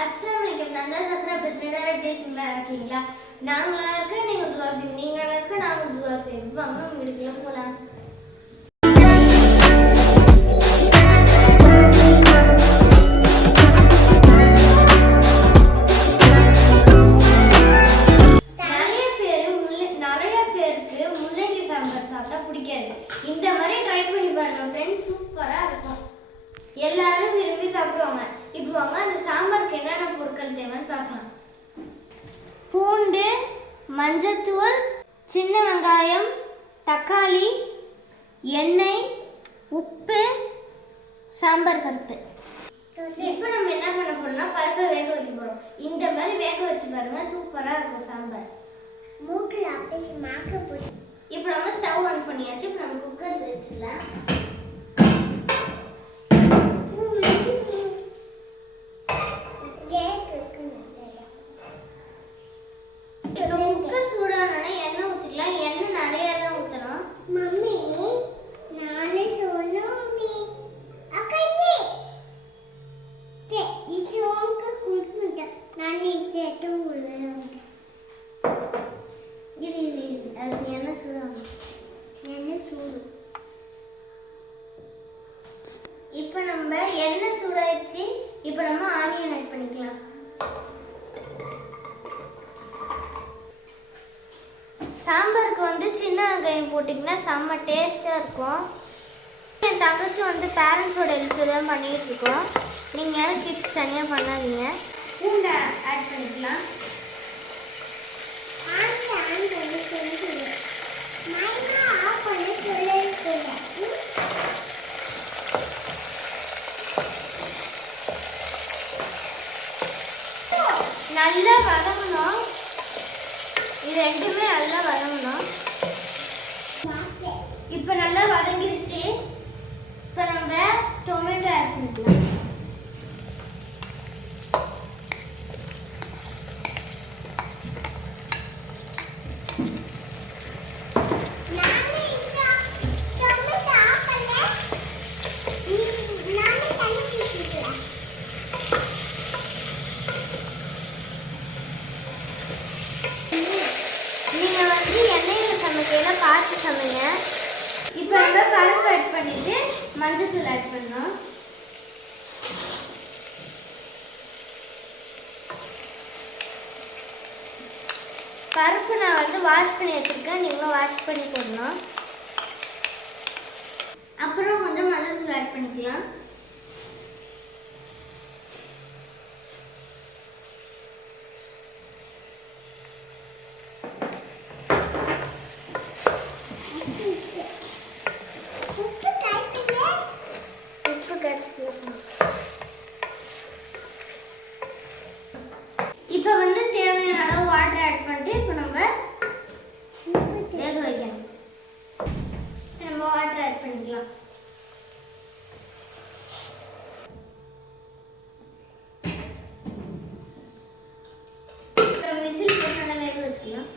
அஸ்லாம் வலைக்கம் நான் தான் சக்ரா பேசுகிறேன் எப்படி இருக்கீங்களா? இருக்கீங்களா? நாங்களாக இருக்க? நீங்கள் துவா செய்வோம் நீங்களாக இருக்க? நாங்கள் துவா செய்வோம். வாங்க நம்ம போகலாம் பூண்டு மஞ்சத்தூள் சின்ன வெங்காயம் தக்காளி எண்ணெய் உப்பு சாம்பார் பருப்பு. இப்போ நம்ம என்ன பண்ண போறோம்னா பருப்பை வேக வைக்க போறோம். இந்த மாதிரி வேக வச்சு பாருங்க சூப்பரா இருக்கும் சாம்பார். மூக்கில் அப்பேசி மாக்க போட்டு இப்போ நம்ம ஸ்டவ் ஆன் பண்ணியாச்சு. இப்போ நம்ம குக்கர் வச்சிடலாம் இப்போ குக்கர் சூடானோடனே எண்ணெய் ஊற்றிக்கலாம் எண்ணெய் நிறைய தான் ஊற்றணும் மம்மி நானே சொன்னோமே அக்கையே தே இது உனக்கு கொடுத்துட்ட நான் இஷ்டம் கொடுக்குறேன் இது இது இது அது எண்ணெய் சூடாகணும் என்ன சொல்லு இப்போ நம்ம எண்ணெய் சூடாயிடுச்சு இப்போ நம்ம ஆனியன் ஆட் பண்ணிக்கலாம் சாம்பாருக்கு வந்து வெங்காயம் போட்டிங்கன்னா செம்ம டேஸ்ட்டாக இருக்கும். என் தங்கச்சி வந்து பேரண்ட்ஸோட ஹெல்ப் தான் பண்ணிட்டு இருக்கோம் நீங்கள் கிட்ஸ் தனியாக பண்ணாதீங்க. பூண்டை ஆட் பண்ணிக்கலாம். ஆன் ஆன் பண்ணி சொல்லு மைனா ஆஃப் பண்ணி சொல்லிருக்கேன் நல்லா வதங்கணும். இது ரெண்டுமே நல்லா வதங்கணும். இப்போ நல்லா வதங்கிடுச்சு இப்போ நம்ம டொமேட்டோ ஆட் பண்ணிக்கலாம் நானே இந்த டொமேட்டோ ஆஃப் பண்ண நானே தண்ணி ஊத்திக்கலாம் நீங்கள் வந்து எண்ணெயில் சமைக்கையில பார்த்து சமைங்க இப்போ நம்ம பருப்பு ஆட் பண்ணிட்டு மஞ்சத்தூள் ஆட் பண்ணோம் பருப்பு நான் வந்து வாஷ் பண்ணி வச்சிருக்கேன். நீங்களும் வாஷ் பண்ணி போடணும். அப்புறம் கொஞ்சம் மஞ்சத்தூள் ஆட் பண்ணிக்கலாம் உப்பு கைட்டுங்க உப்பு கரைச்சி இப்போ வந்து தேவையான அளவு வாட்டர் ஆட் பண்ணிட்டு இப்போ நம்ம வேக வைக்கணும் சரி, நம்ம வாட்டர் ஆட் பண்ணிக்கலாம் அப்புறம் விசில் போட்டு நல்லா வேக வச்சுக்கலாம்.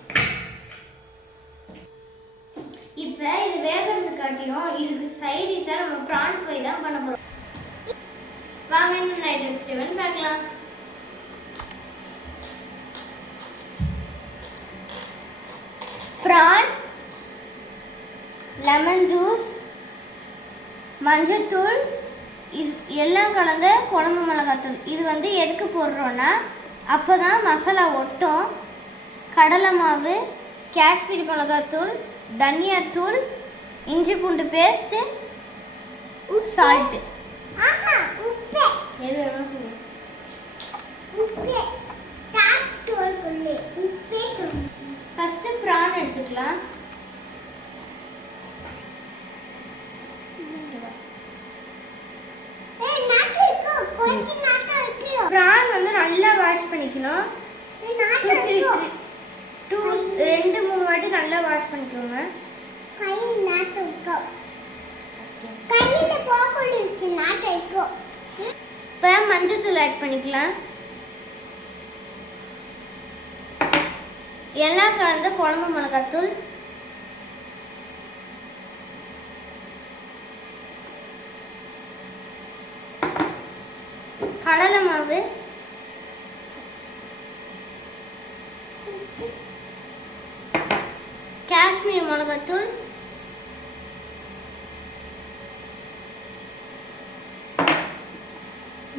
இப்போ இது வேகிறது காட்டியும் இதுக்கு சைடிஷாக நம்ம ப்ரான் ஃப்ரை தான் பண்ண போகிறோம் வாங்க என்ன ஐட்டம்ஸ் தேவைன்னு பார்க்கலாம். ப்ரான் லெமன் ஜூஸ் மஞ்சத்தூள் இது எல்லாம் கலந்த குழம்பு மிளகாத்தூள். இது வந்து எதுக்கு போடுறோன்னா அப்போ தான் மசாலா ஒட்டும். கடலை மாவு காஷ்மீரி மிளகாத்தூள் தனியாத்தூள் இஞ்சி பூண்டு பேஸ்ட்டு சால்ட்டு எது ஃபஸ்ட்டு ப்ரான் எடுத்துக்கலாம். ப்ரான் வந்து நல்லா வாஷ் பண்ணிக்கணும். நல்லா வாஷ் பண்ணிக்கோங்க. கை நாட்டு இருக்கோ. கையில போகக்கூடாது நாட்டு இருக்கோ. இப்போ மஞ்சத்தூள் ஆட் பண்ணிக்கலாம். எல்லாம் கலந்த குழம்பு மிளகாத்தூள் கடலை மாவு. காஷ்மீர் மிளகாத்தூள்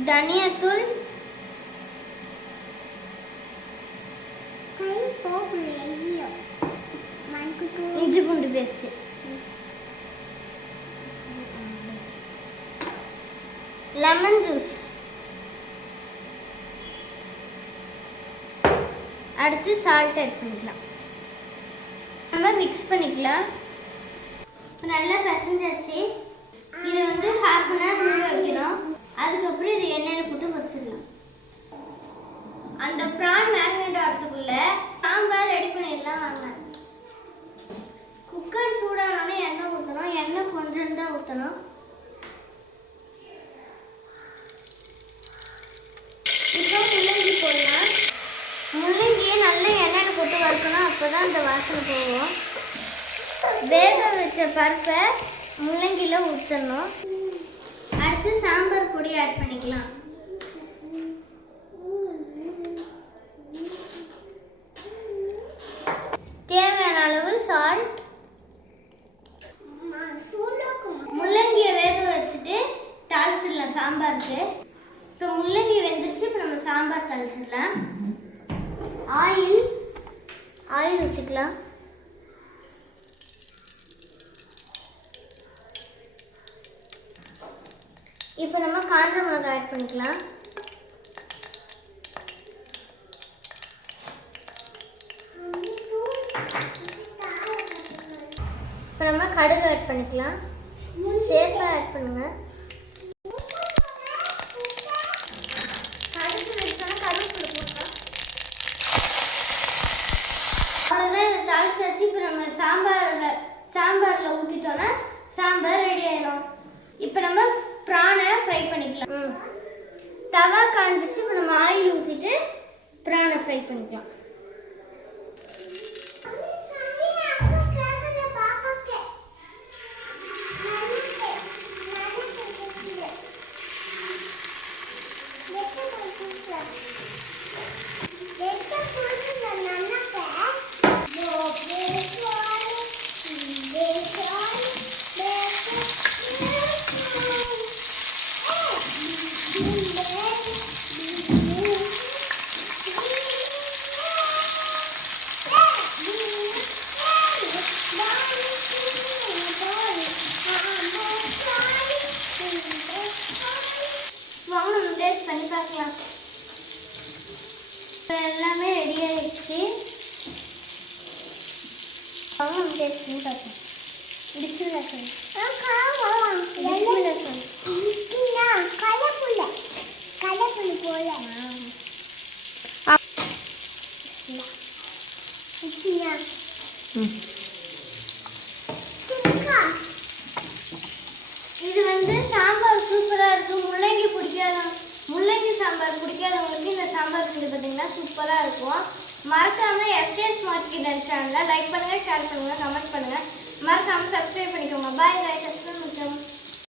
தனியாத்தூள் இஞ்சி பூண்டு பேஸ்ட் லெமன் ஜூஸ். அடுத்து சால்ட் ஆட் பண்ணிக்கலாம். நம்ம மிக்ஸ் பண்ணிக்கலாம். நல்லா பிசைஞ்சாச்சு. இது வந்து ஹாஃப் அன் ஹவர் ஊற வைக்கணும் அதுக்கப்புறம் இது எண்ணெயில் போட்டு பொரிச்சிடலாம் அந்த ப்ரான் மேக்னேட் ஆகிறதுக்குள்ள சாம்பார் ரெடி பண்ணிடலாம் வாங்க குக்கர் சூடானோடனே எண்ணெய் ஊற்றணும் எண்ணெய் கொஞ்சம் தான் ஊற்றணும் இப்போ முள்ளங்கி போடலாம் முள்ளங்கியை நல்லா எண்ணெயில் போட்டு வறுக்கணும் அப்போ தான் அந்த வாசனை போகும். வேக வச்ச பருப்பை முள்ளங்கியில் ஊற்றணும் அடுத்து சாம்பார் பொடி ஆட் பண்ணிக்கலாம். தேவையான அளவு சால்ட் முள்ளங்கியை வேக வச்சுட்டு தாளிச்சிடலாம் சாம்பாருக்கு. இப்போ முள்ளங்கி வெந்துருச்சு. இப்போ நம்ம சாம்பார் தாளிச்சிடலாம். ஆயில். ஆயில் ஊற்றிக்கலாம் இப்போ நம்ம காஞ்ச மிளகாய் ஆட் பண்ணிக்கலாம். இப்போ நம்ம கடுகு ஆட் பண்ணிக்கலாம். சேஃபாக ஆட் பண்ணுங்க கடுகு வச்சோன்னா கருவேப்பிலை போட்டலாம் அவ்வளோதான் இதை தாளிச்சாச்சு இப்போ நம்ம சாம்பாரில் ஊற்றிட்டோன்னா சாம்பார் ரெடி ஆயிடும் இப்போ நம்ம ப்ரானை ஃப்ரை பண்ணிக்கலாம். தவா காஞ்சிச்சு இப்போ நம்ம ஆயில் ஊற்றிட்டு ப்ரானை ஃப்ரை பண்ணிக்கலாம். வாங்க நம்ம டேஸ்ட் பண்ணி பார்க்கலாம் இப்போ எல்லாமே ரெடி ஆயிடுச்சு வாங்க நம்ம டேஸ்ட் பண்ணி பார்க்கலாம் பிஸ்மில்லா சொல்லு பிஸ்மில்லா சொல்லு இது வந்து சாம்பார் சூப்பராக இருக்கும் முள்ளங்கி பிடிக்காதவங்க முள்ளங்கி சாம்பார் பிடிக்காதவங்களுக்கு இந்த சாம்பார் செஞ்சு பார்த்தீங்கன்னா சூப்பராக இருக்கும். மறக்காம எஸ்டிஎஸ் மார்க்கெட் சேனலை லைக் பண்ணுங்கள் ஷேர் பண்ணுங்கள் கமெண்ட் பண்ணுங்கள் மறக்காமல் சப்ஸ்கிரைப் பண்ணிக்கோங்க. பாய்